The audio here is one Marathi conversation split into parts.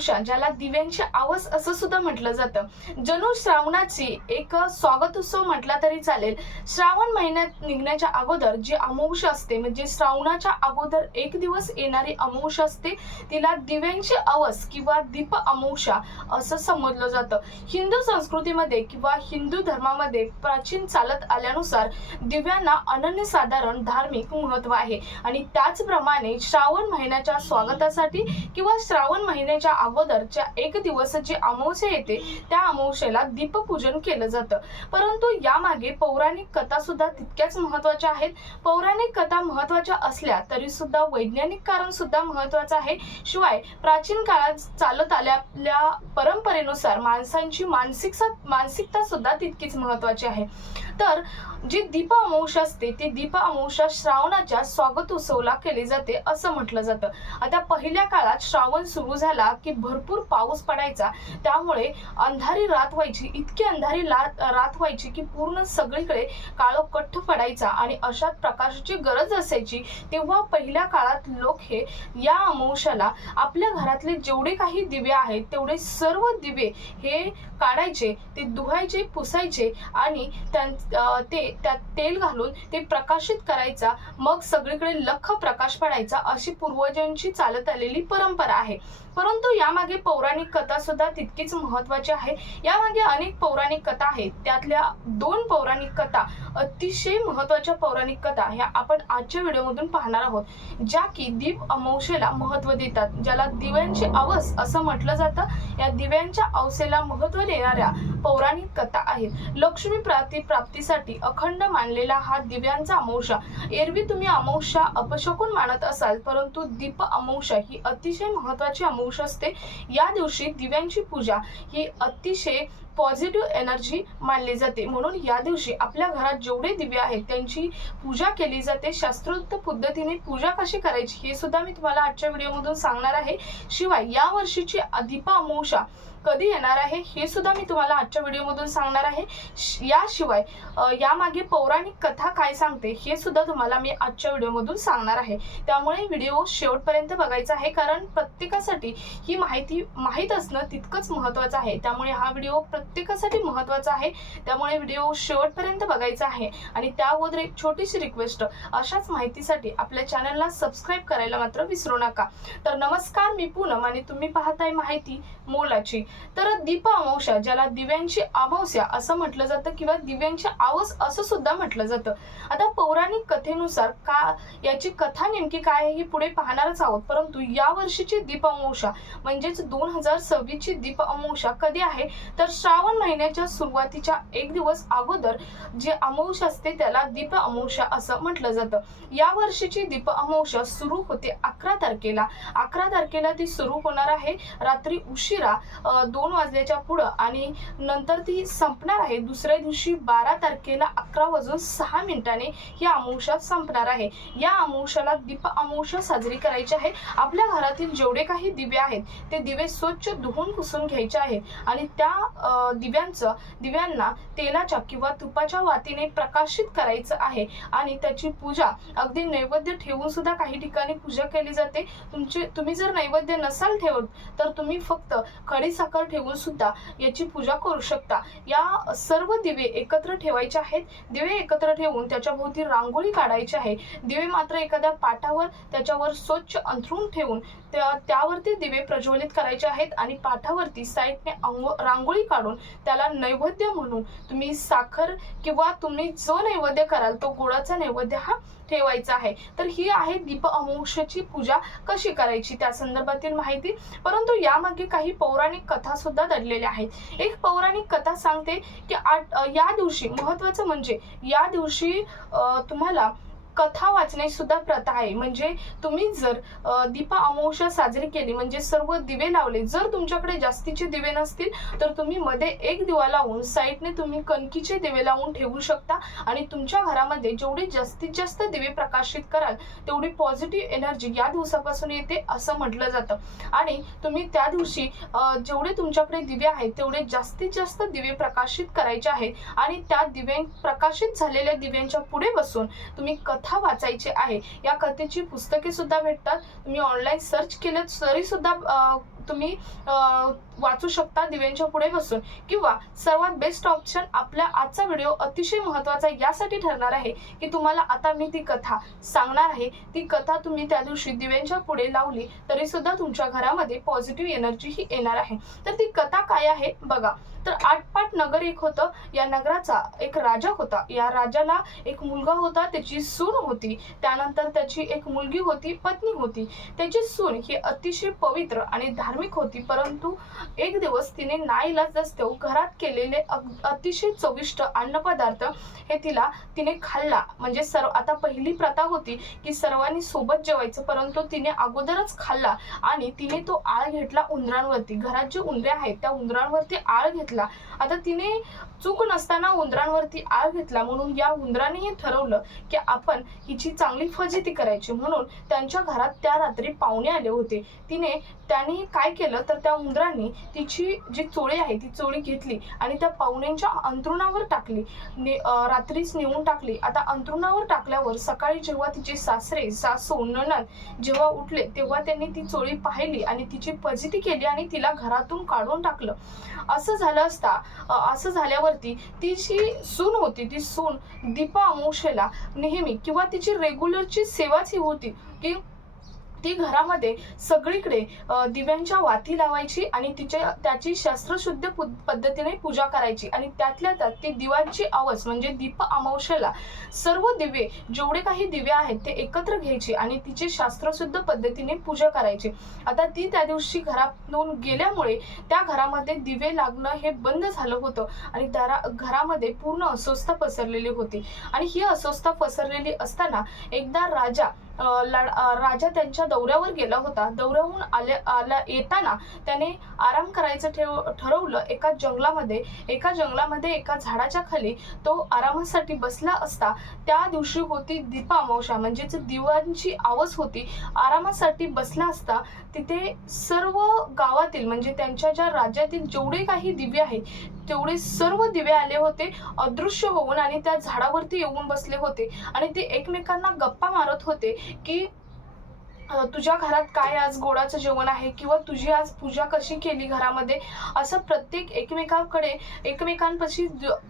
अमावस्या, ज्याला दिव्यांची आवस असं सुद्धा म्हटलं जातं, जणू श्रावणाची एक स्वागतोत्सव म्हटला तरी चालेल. श्रावण महिन्यात निघण्याच्या अगोदर जी अमावस्या असते, म्हणजे श्रावणाच्या अगोदर एक दिवस येणारी अमावस्या असते, तिला दिव्यांची अवस किंवा दीप अमावस्या असं समजलं जातं. हिंदू संस्कृतीमध्ये किंवा हिंदू धर्मामध्ये प्राचीन चालत आल्यानुसार दिव्यांना अनन्यसाधारण धार्मिक महत्त्व आहे आणि त्याचप्रमाणे श्रावण महिन्याच्या स्वागतासाठी किंवा श्रावण महिन्याच्या अगोदरच्या एक दिवस जी अमावस्या येते त्या अमावस्येला दीपपूजन केलं जातं. परंतु यामागे पौराणिक कथा सुद्धा तितक्याच महत्त्वाच्या आहेत. पौराणिक कथा महत्त्वाच्या असल्या तरी सुद्धा वैज्ञानिक कारण सुद्धा महत्त्वाचं आहे. शिवाय प्राचीन काळात चालत आलेल्या परंपरेनुसार माणसांची मानसिकता सुद्धा तितकीच महत्त्वाची आहे. तर जी दीप अमावस्या असते ती दीप अमावस्या श्रावणाच्या स्वागतोत्सवाला केली जाते असं म्हटलं जातं. आता पहिल्या काळात श्रावण सुरू झाला की भरपूर पाऊस पडायचा, त्यामुळे अंधारी रात व्हायची, इतकी अंधारी रात व्हायची की पूर्ण सगळीकडे काळोखट पडायचा आणि अशा प्रकाशाची गरज असायची. तेव्हा पहिल्या काळात लोक हे या अमावस्याला आपल्या घरातले जेवढे काही दिवे आहेत तेवढे सर्व दिवे हे काढायचे, ते धुवायचे, पुसायचे आणि त्यात तेल घालून ते प्रकाशित करायचा, मग सगळीकडे लख प्रकाश पडायचा, अशी पूर्वजांची चालत आलेली परंपरा आहे. परंतु यामागे पौराणिक कथा सुद्धा तितकीच महत्त्वाची आहे. यामागे अनेक पौराणिक कथा आहेत. त्यातल्या 2 पौराणिक कथा, अतिशय महत्त्वाच्या पौराणिक कथा ह्या आपण आजच्या व्हिडिओमधून पाहणार आहोत, ज्या की दीप अमावस्येला महत्त्व देतात, ज्याला दिव्यांची अवस असं म्हटलं जातं. या दिव्यांच्या अवसेला महत्त्व देणाऱ्या पौराणिक कथा आहेत. लक्ष्मी प्राप्तीसाठी अखंड मानलेला हा दिव्यांचा अमावस्या. एरवी तुम्ही अमावस्या अपशकुन मानत असाल, परंतु दीप अमावस्या ही अतिशय महत्त्वाची अमावस्या असते. या दिवशी दिव्यांची पूजा ही अतिशय पॉझिटिव्ह एनर्जी मानली जाते. म्हणून या दिवशी आपल्या घरात जेवढे दिवे आहेत त्यांची पूजा केली जाते. शास्त्रोक्त पद्धतीने पूजा कशी करायची हे सुद्धा मी तुम्हाला आजच्या व्हिडिओमधून सांगणार आहे. शिवाय या वर्षीची दीप अमावस्या कधी येणार आहे हे सुद्धा मी तुम्हाला आजच्या व्हिडिओमधून सांगणार आहे. याशिवाय यामागे पौराणिक कथा काय सांगते हे सुद्धा तुम्हाला मी आजच्या व्हिडिओमधून सांगणार आहे. त्यामुळे व्हिडिओ शेवटपर्यंत बघायचा आहे, कारण प्रत्येकासाठी ही माहिती माहीत असणं तितकंच महत्त्वाचं आहे. त्यामुळे हा व्हिडिओ प्रत्येकासाठी महत्त्वाचा आहे. त्यामुळे व्हिडिओ शेवटपर्यंत बघायचा आहे. आणि त्या अगोदर एक छोटीशी रिक्वेस्ट, अशाच माहितीसाठी आपल्या चॅनलला सबस्क्राईब करायला मात्र विसरू नका. तर नमस्कार, मी पूनम आणि तुम्ही पाहताय माहिती मोलाची. तर दीप अमावस्या, ज्याला दिव्यांची अमावस्या असं म्हटलं जातं किंवा दिव्यांची आवस असं सुद्धा म्हटलं जातं. आता पौराणिक कथेनुसार याची कथा नेमकी काय आहे ही पुढे पाहणारच आहोत. परंतु या वर्षीची दीप अमावस्या म्हणजेच 2026 ची दीप अमावस्या कधी आहे, तर श्रावण महिन्याच्या सुरुवातीच्या एक दिवस अगोदर जी अमावस्या असते त्याला दीप अमावस्या असं म्हटलं जातं. या वर्षीची दीप अमावस्या सुरू होते 11 तारखेला. 11 तारखेला ती सुरू होणार आहे रात्री उशिरा 2 वाजल्याच्या पुढं आणि नंतर ती संपणार आहे दुसऱ्या दिवशी 12 तारखेला 11:06 ही अमावस्या संपणार आहे. या अमावस्याला दीप अमावस्या साजरी करायची आहे. आपल्या घरातील जेवढे काही दिवे आहेत ते दिवे स्वच्छ धुवून पुसून घ्यायचे आहेत आणि त्या दिव्यांना तेलाच्या किंवा तुपाच्या वातीने प्रकाशित करायचं आहे आणि त्याची पूजा अगदी नैवेद्य ठेवून सुद्धा काही ठिकाणी पूजा केली जाते. तुम्ही जर नैवेद्य नसाल ठेवत तर तुम्ही फक्त खडीसाखर ठेवून सुद्धा याची पूजा करू शकता. या सर्व दिवे एकत्र ठेवायचे आहेत. दिवे एकत्र ठेवून त्याच्या भोवती रांगोळी काढायची आहे. दिवे मात्र एखाद्या पाटावर त्याच्यावर स्वच्छ अंथरून ठेवून त्यावरती दिवे प्रज्वलित करायचे आहेत आणि पाठावरती साईडने रांगोळी काढून त्याला नैवेद्य म्हणून तुम्ही साखर किंवा तुम्ही जो नैवेद्य कराल तो गुळाचा नैवेद्य हा ठेवायचा आहे. तर ही आहे दीप अमावस्येची पूजा कशी करायची त्या संदर्भातील माहिती. परंतु यामागे काही पौराणिक कथा सुद्धा दडलेल्या आहेत. एक पौराणिक कथा सांगते की या दिवशी महत्त्वाचं म्हणजे या दिवशी तुम्हाला कथा वाचण्याची सुद्धा प्रथा आहे. म्हणजे तुम्ही जर दीप अमावस्या साजरी केली म्हणजे सर्व दिवे लावले, जर तुमच्याकडे जास्तीचे दिवे नसतील तर तुम्ही मध्ये एक दिवा लावून साईडने तुम्ही कणकीचे दिवे लावून ठेवू शकता आणि तुमच्या घरामध्ये जेवढे जास्तीत जास्त दिवे प्रकाशित कराल तेवढी पॉझिटिव्ह एनर्जी या दिवसापासून येते असं म्हटलं जातं. आणि तुम्ही त्या दिवशी जेवढे तुमच्याकडे दिवे आहेत तेवढे जास्तीत जास्त दिवे प्रकाशित करायचे आहेत आणि त्या प्रकाशित झालेल्या दिव्यांच्या पुढे बसून तुम्ही कथा वाचायची आहे. या कथेची पुस्तके सुद्धा भेटतात. तुम्ही ऑनलाईन सर्च केलं तरी सुद्धा तुम्ही वाचू शकता दिव्यांच्या पुढे बसून. किंवा सर्वात बेस्ट ऑप्शन, आपला आजचा व्हिडिओ अतिशय महत्त्वाचा यासाठी ठरणार आहे की तुम्हाला आता मी ती कथा सांगणार आहे. ती कथा तुम्ही त्या दिवशी दिव्यांच्या पुढे लावली तरी सुद्धा तुमच्या घरामध्ये पॉझिटिव्ह एनर्जी ही येणार आहे. तर ती कथा काय आहे बघा. तर आटपाट नगर एक होतं. या नगराचा एक राजा होता. या राजाला एक मुलगा होता, त्याची सून होती, त्यानंतर त्याची एक मुलगी होती, पत्नी होती. त्याची सून ही अतिशय पवित्र आणि धार्मिक होती. परंतु एक दिवस तिने नाईलाजास्तव घरात केलेले अतिशय चविष्ट अन्नपदार्थ हे तिने खाल्ला. म्हणजे आता पहिली प्रथा होती की सर्वांनी सोबत जेवायचं, परंतु तिने अगोदरच खाल्ला आणि तिने तो आळ घेतला उंदरांवरती. घरात जे उंदरे आहेत त्या उंदरांवरती आळ घेतला. आता तिने चूक नसताना उंदरांवरती आळ घेतला, म्हणून या उंदरानेही ठरवलं की आपण हिची चांगली फजिती करायची. म्हणून त्यांच्या घरात त्या रात्री पाहुणे आले होते. त्याने काय केलं तर त्या उंदरांनी तिची जी चोळी आहे ती चोळी घेतली आणि त्या पाहुण्यांच्या अंथरुणावर टाकली. रात्रीच नेऊन टाकली. आता अंथरुणावर टाकल्यावर सकाळी जेव्हा तिचे सासरे, सासू, नणंद जेव्हा उठले तेव्हा त्यांनी ती चोळी पाहिली आणि तिची फजिती केली आणि तिला घरातून काढून टाकलं. असं झाल्यावरती ती जी सून होती, ती सून दीप अमावस्येला नेहमी किंवा तिची रेग्युलरची सेवाच ही होती की ती घरामध्ये सगळीकडे दिव्यांच्या वाती लावायची आणि त्याची शास्त्रशुद्ध पद्धतीने पूजा करायची. आणि त्यातल्या त्यात ती दिव्यांची आवाज म्हणजे दीप अमावस्येला सर्व दिवे, जेवढे काही दिवे आहेत ते एकत्र घ्यायचे आणि तिची शास्त्रशुद्ध पद्धतीने पूजा करायची. आता ती त्या दिवशी घरातून गेल्यामुळे त्या घरामध्ये दिवे लागणं हे बंद झालं होतं आणि घरामध्ये पूर्ण अस्वस्थता पसरलेली होती. आणि ही अस्वस्थता पसरलेली असताना एकदा राजा त्यांच्या दौऱ्यावर गेला होता. दौऱ्याहून येताना त्याने आराम करायचं ठरवलं. एका जंगलामध्ये एका झाडाच्या खाली तो आरामासाठी बसला असता. त्या दिवशी होती दीप अमावस्या, म्हणजेच दिव्यांची आवाज होती. आरामासाठी बसला असता तिथे सर्व गावातील म्हणजे त्यांच्या ज्या राज्यातील जेवढे काही दिवे आहेत तेवढे सर्व दिवे आले होते अदृश्य होऊन आणि त्या झाडावरती येऊन बसले होते आणि ते एकमेकांना गप्पा मारत होते की तुझ्या घरात काय आज गोडाचं जेवण आहे किंवा तुझी आज पूजा कशी केली घरामध्ये. असं प्रत्येक एकमेकांपाशी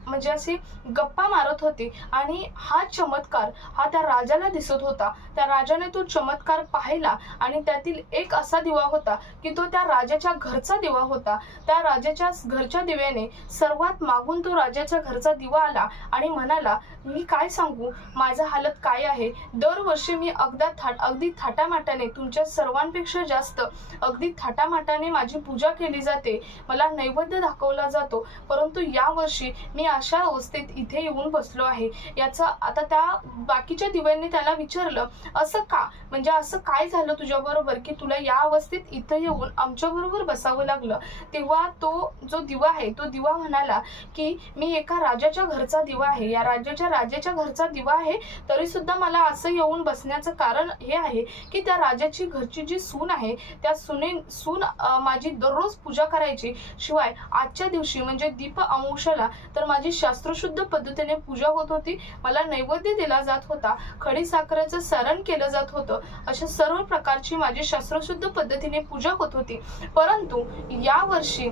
म्हणजे असे गप्पा मारत होते. आणि हा चमत्कार हा त्या राजाला दिसत होता. त्या राजाने तो चमत्कार पाहिला आणि त्यातील एक असा दिवा होता की तो त्या राजाच्या घरचा दिवा होता. त्या राजाच्या घरच्या दिव्याने सर्वात मागून तो राजाच्या घरचा दिवा आला आणि म्हणाला, मी काय सांगू माझा हालत काय आहे. दरवर्षी मी अगदी थाटामाटाने तुमच्या सर्वांपेक्षा जास्त अगदी थाटामाटाने माझी पूजा केली जाते, मला नैवेद्य दाखवला जातो, परंतु यावर्षी मी अशा अवस्थेत इथे येऊन बसलो आहे. याचा आता त्या बाकीच्या दिव्यांनी त्याला विचारलं, असं का, म्हणजे असं काय झालं तुझ्या बरोबर की तुला या अवस्थेत इथं येऊन आमच्या बरोबर बसावं लागलं. तेव्हा तो जो दिवा आहे तो दिवा म्हणाला की मी एका राजाच्या घरचा दिवा आहे, या राजाच्या घरचा दिवा आहे, तरी सुद्धा मला असं येऊन बसण्याचं कारण हे आहे की त्या राजाची घरची जी सून आहे त्या सून माझी दररोज पूजा करायची. शिवाय आजच्या दिवशी म्हणजे दीप अमावस्येला तर माझी शास्त्रशुद्ध पद्धतीने पूजा होत होती, मला नैवेद्य दिला जात होता, खडी साखरेचं सरण केलं जात होतं, अशा सर्व प्रकारची माझी शास्त्रशुद्ध पद्धतीने पूजा होत होती. परंतु यावर्षी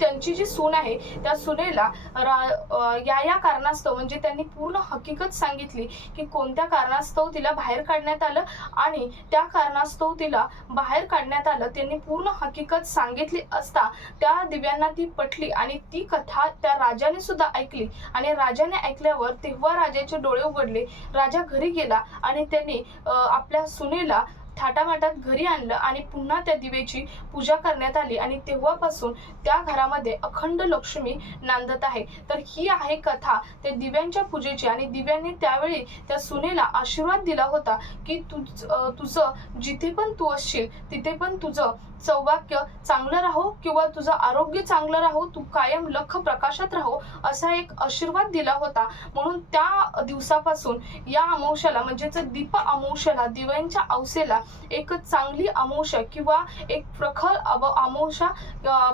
त्यांची जी सून आहे त्या सुनेला या कारणास्तव म्हणजे त्यांनी पूर्ण हकीकत सांगितली की कोणत्या कारणास्तव तिला बाहेर काढण्यात आलं आणि त्या कारणास्तव तिला बाहेर काढण्यात आलं. त्यांनी पूर्ण हकीकत सांगितली असता त्या दिव्यांना ती पटली आणि ती कथा त्या राजाने सुद्धा ऐकली. आणि राजाने ऐकल्यावर तेव्हा राजाचे डोळे उघडले. राजा घरी गेला आणि त्यांनी आपल्या सुनेला थाटामाटात घरी आणलं आणि पुन्हा त्या दिव्याची पूजा करण्यात आली आणि तेव्हापासून त्या घरामध्ये अखंड लक्ष्मी नांदत आहे. तर ही आहे कथा त्या दिव्यांच्या पूजेची. आणि दिव्यांनी त्यावेळी त्या सुनेला आशीर्वाद दिला होता की तुझं जिथे पण तू असशील तिथे पण तुझं सौभाग्य चांगलं राहो किंवा तुझं आरोग्य चांगलं राहो, तू कायम लख प्रकाशात राहो, असा एक आशीर्वाद दिला होता. म्हणून त्या दिवसापासून या अमावस्येला म्हणजेच दीप अमावस्येला दिव्यांच्या अवसेला एक चांगली अमावस्या किंवा एक प्रखर अमावस्या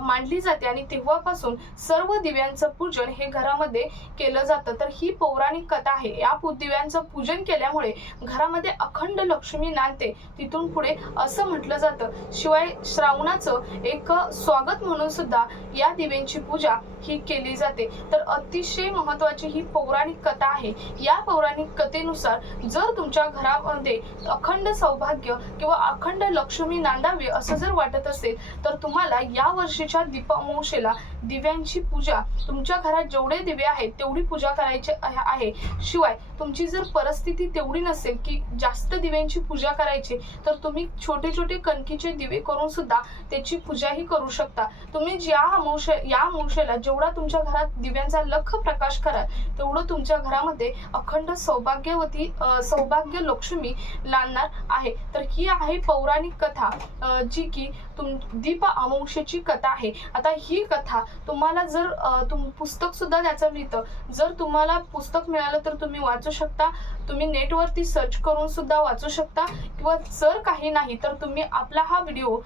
मानली जाते आणि तेव्हापासून सर्व दिव्यांचं पूजन हे घरामध्ये केलं जातं. तर ही पौराणिक कथा आहे. या दिव्यांचं पूजन केल्यामुळे घरामध्ये अखंड लक्ष्मी नांदते. तिथून पुढे असं म्हटलं जातं. शिवाय श्रावणाचं एक स्वागत म्हणून सुद्धा या दिव्यांची पूजा ही केली जाते. तर अतिशय महत्त्वाची ही पौराणिक कथा आहे. या पौराणिक कथेनुसार जर तुमच्या घरामध्ये अखंड सौभाग्य किंवा अखंड लक्ष्मी नांदावी असं जर वाटत असेल तर तुम्हाला या वर्षीच्या दीप अमावस्येला दिव्यांची पूजा, तुमच्या घरात जेवढे दिवे आहेत तेवढी पूजा करायची आहे. शिवाय तुमची जर परिस्थिती तेवढी नसेल की जास्त दिव्यांची पूजा करायची तर तुम्ही छोटे छोटे कणकीचे दिवे करून सुद्धा त्याची पूजाही करू शकता. तुम्ही या अमावस्येला जेवढा तुमच्या घरात दिव्यांचा लख प्रकाश कराल तेवढं तुमच्या घरामध्ये अखंड सौभाग्य लक्ष्मी नांदणार आहे. तर ही आहे पौराणिक कथा, जी की दीप अमावस्येची कथा आहे. आता ही कथा तुम्हाला जर पुस्तक सुद्धा त्याचं मिळतं. जर तुम्हाला पुस्तक मिळालं तर तुम्ही वाचू शकता. तुम्ही नेटवरती सर्च करून सुद्धा वाचू शकता किंवा जर काही नाही तर तुम्ही आपला हा व्हिडिओ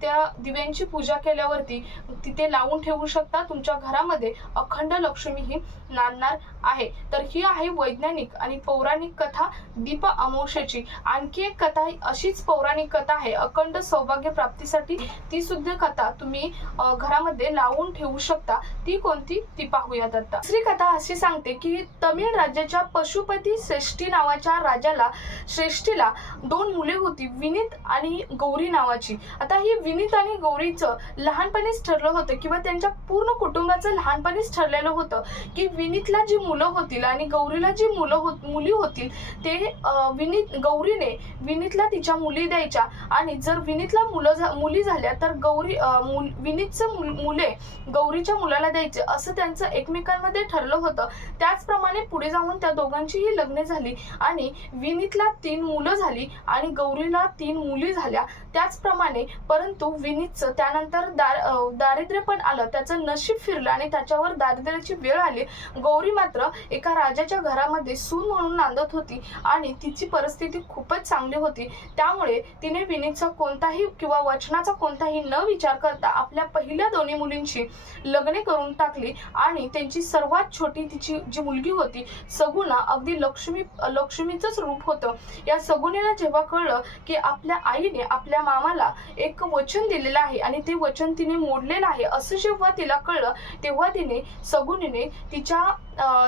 त्या दिव्यांची पूजा केल्यावरती तिथे लावून ठेवू शकता. तुमच्या घरामध्ये अखंड लक्ष्मी ही नांदणार आहे. तर ही आहे वैज्ञानिक आणि पौराणिक कथा दीप अमावस्येची. आणखी एक कथा अशीच पौराणिक कथा आहे अखंड सौभाग्य प्राप्तीसाठी. ती सुद्धा कथा तुम्ही घरामध्ये लावून ठेवू शकता. ती कोणती ती पाहूयात आता. दुसरी कथा अशी सांगते की तमिळ राज्याच्या पशुपती श्रेष्ठी नावाच्या श्रेष्ठीला 2 मुले होती, विनीत आणि गौरी नावाची. आता ही विनीत आणि गौरीचं लहानपणीच ठरलं होतं किंवा त्यांच्या पूर्ण कुटुंबाचं लहानपणीच ठरलेलं होतं की विनीतला जी मुलं होतील आणि गौरीला जी मुली होतील ते गौरीने विनीतला तिच्या मुली द्यायच्या आणि जर विनीतला मुली झाल्या तर विनीतचं मुले गौरीच्या मुलाला द्यायचे असं त्यांचं एकमेकांमध्ये ठरलं होतं. त्याचप्रमाणे पुढे जाऊन त्या दोघांचीही लग्न झाली आणि विनीतला 3 मुलं झाली आणि गौरीला 3 मुली झाल्या. त्याचप्रमाणे परंतु विनीतचं त्यानंतर दारिद्र्य पण आलं, त्याचं नशीब फिरलं आणि त्याच्यावर दारिद्र्याची वेळ आली. गौरी मात्र एका राजाच्या घरामध्ये सून म्हणून नांदत होती आणि तिची परिस्थिती खूपच चांगली होती. त्यामुळे तिने विनीतचा कोणताही किंवा वचनाचा कोणताही न विचार करता आपल्या पहिल्या 2 मुलींची लग्ने करून टाकली आणि त्यांची सर्वात छोटी तिची जी मुलगी होती सगुणा अगदी लक्ष्मीचंच रूप होतं. या सगुणेला जेव्हा कळलं की आपल्या आईने आपल्या मामाला एक वचन दिलेलं आहे आणि ते वचन तिने मोडलेलं आहे असं जेव्हा तिला कळलं तेव्हा सगुणीने तिच्या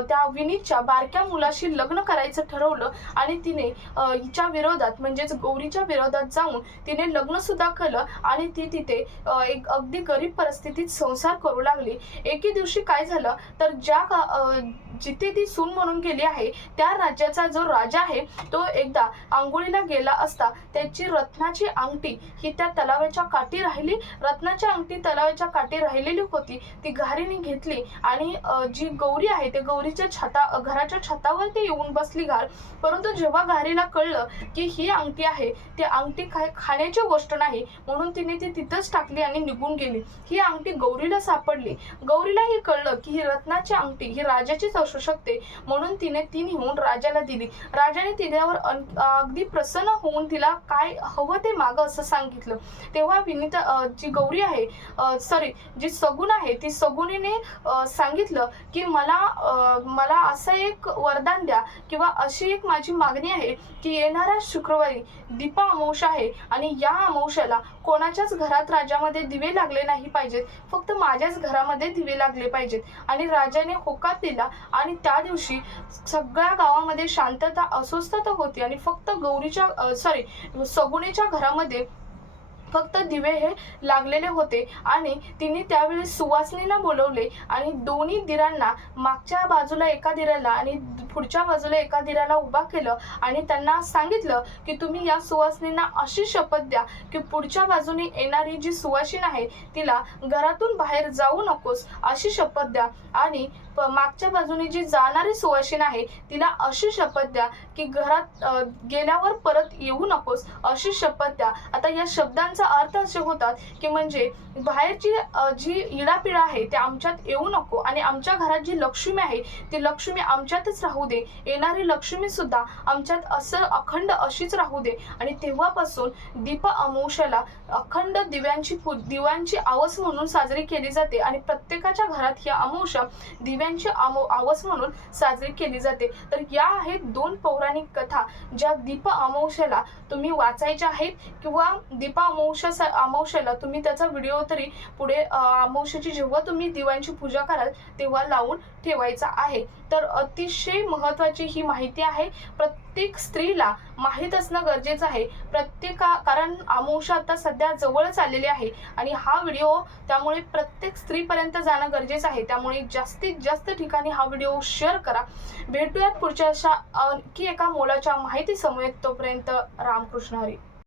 त्या विनीतच्या बारक्या मुलाशी लग्न करायचं ठरवलं आणि तिने हिच्या विरोधात म्हणजेच गौरीच्या विरोधात जाऊन तिने लग्न सुद्धा केलं आणि ती तिथे एक अगदी गरीब परिस्थितीत संसार करू लागली. एके दिवशी काय झालं तर जिथे ती सून म्हणून गेली आहे त्या राज्याचा जो राजा आहे तो एकदा आंघोळीला गेला असता त्याची रत्नाची अंगठी ही त्या तलावाच्या काठी राहिली. रत्नाची अंगठी तलावाच्या काठी राहिलेली होती, ती घारीने घेतली आणि जी गौरी आहे ते गौरीच्या घराच्या छतावर ते येऊन बसली घार. परंतु जेव्हा घारीला कळलं की ही अंगठी आहे, ती अंगठी खाण्याची गोष्ट नाही म्हणून तिने ती तिथंच टाकली आणि निघून गेली. ही अंगठी गौरीला सापडली. गौरीला हे कळलं की ही रत्नाची अंगठी ही राजाचीच असू शकते म्हणून तिने ती नेऊन राजाला दिली. राजाने तिच्यावर अगदी प्रसन्न होऊन तिला काय हवं ते माग असं सांगितलं. तेव्हा जी गौरी आहे जी सगुण आहे ती सगुणीने सांगितलं की मला असं एक वरदान द्या किंवा अशी एक माझी मागणी आहे की येणाऱ्या शुक्रवारी दीप अमावस्या आहे आणि या अमावस्याला कोणाच्याच घरात राज्यामध्ये दिवे लागले नाही पाहिजेत, फक्त माझ्याच घरामध्ये दिवे लागले पाहिजेत. आणि राजाने होकार दिला आणि त्या दिवशी सगळ्या गावामध्ये शांतता अस्वस्थता होती आणि फक्त सगुणीच्या घरामध्ये फक्त दिवे हे लागलेले होते. आणि तिने त्यावेळी सुवासिनींना बोलवले आणि दोन्ही दिरांना मागच्या बाजूला एका दिराला आणि पुढच्या बाजूला एका दिराला उभा केलं आणि त्यांना सांगितलं की तुम्ही या सुवासिनींना अशी शपथ द्या की पुढच्या बाजूने येणारी जी सुवासिनी आहे तिला घरातून बाहेर जाऊ नकोस अशी शपथ द्या आणि मागच्या बाजूने जी जाणारी सुवासिनी आहे तिला अशी शपथ द्या की घरात गेल्यावर परत येऊ नकोस अशी शपथ द्या. आता या शब्दांचा अर्थ असे होतात की म्हणजे बाहेरची जी इडापिडा आहे ते आमच्यात येऊ नको आणि आमच्या घरात जी लक्ष्मी आहे ती लक्ष्मी आमच्यातच राहू दे, येणारी लक्ष्मी सुद्धा आमच्यात असं अखंड अशीच राहू दे. आणि तेव्हापासून दीप अमावस्येला अखंड दिव्यांची आवस म्हणून साजरी केली जाते आणि प्रत्येकाच्या घरात ही अमावस्या दिव्यांची आवस म्हणून साजरी केली जाते. तर या आहेत 2 पौराणिक कथा ज्या दीप अमावस्येला तुम्ही वाचायच्या आहेत किंवा दीप अमावस्येला तुम्ही त्याचा व्हिडिओ तरी पुढे अमावस्येची जेव्हा तुम्ही दिव्यांची पूजा कराल तेव्हा लावून ठेवायचा आहे. तर अतिशय महत्त्वाची ही माहिती आहे. प्रत्येक स्त्रीला माहीत असणं गरजेचं आहे. कारण अमावस्या आता सध्या जवळच आलेली आहे आणि हा व्हिडिओ त्यामुळे प्रत्येक स्त्रीपर्यंत जाणं गरजेचं आहे. त्यामुळे जास्तीत जास्त ठिकाणी हा व्हिडिओ शेअर करा. भेटूयात पुढच्या अशा आणखी एका मोलाच्या माहिती समवेत. तोपर्यंत रामकृष्ण हरी.